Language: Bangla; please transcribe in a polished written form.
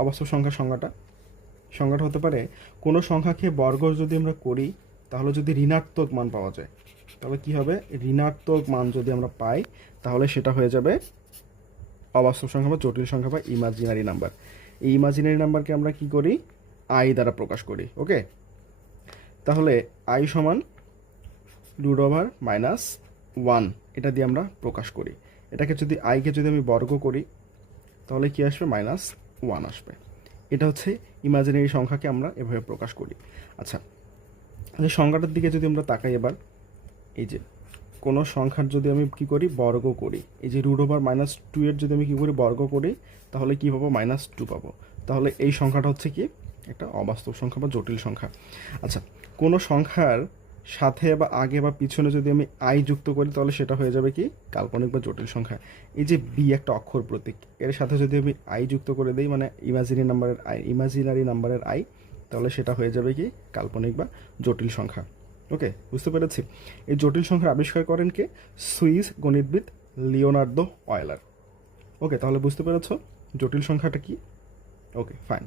অবাস্তব সংখ্যার সংজ্ঞাটা হতে পারে কোনো সংখ্যাকে বর্গ যদি আমরা করি তাহলে যদি ঋণাত্মক মান পাওয়া যায়, তাহলে কি হবে, ঋণাত্মক মান যদি আমরা পাই তাহলে সেটা হয়ে যাবে অবাস্তব সংখ্যা বা জটিল সংখ্যা বা ইমাজিনারি নাম্বার। এই ইমাজিনারি নাম্বারকে আমরা কি করি, আই দ্বারা প্রকাশ করি। ওকে, তাহলে আই সমান √(-1) এটা দিয়ে আমরা প্রকাশ করি। এটাকে যদি আইকে যদি আমি বর্গ করি তাহলে কি আসবে, -1 আসবে। এটা হচ্ছে ইমাজিনারি সংখ্যাকে আমরা এভাবে প্রকাশ করি। আচ্ছা, এই সংখ্যাটার দিকে যদি আমরা তাকাই এবার, এই যে কোনো সংখ্যার যদি আমি কি করি, বর্গ করি, এই যে √(-2) এর যদি আমি কি করি, বর্গ করি, তাহলে কি পাবো, -2 পাবো। তাহলে এই সংখ্যাটা হচ্ছে কি, একটা অবাস্তব সংখ্যা বা জটিল সংখ্যা। আচ্ছা, কোনো সংখ্যার সাথে বা আগে বা পিছনে যদি আমি আই যুক্ত করি তাহলে সেটা হয়ে যাবে কি, কাল্পনিক বা জটিল সংখ্যা। এই যে বি একটা অক্ষর প্রতীক, এর সাথে যদি আমি আই যুক্ত করে দিই, মানে ইমাজিনারি নাম্বারের আই, তাহলে সেটা হয়ে যাবে কি, কাল্পনিক বা জটিল সংখ্যা। ওকে, বুঝতে পেরেছি। এই জটিল সংখ্যার আবিষ্কার করেন কে, সুইস গণিতবিদ লিওনার্দো অয়েলার। ওকে, তাহলে বুঝতে পেরেছ জটিল সংখ্যাটা কি। ওকে, ফাইন।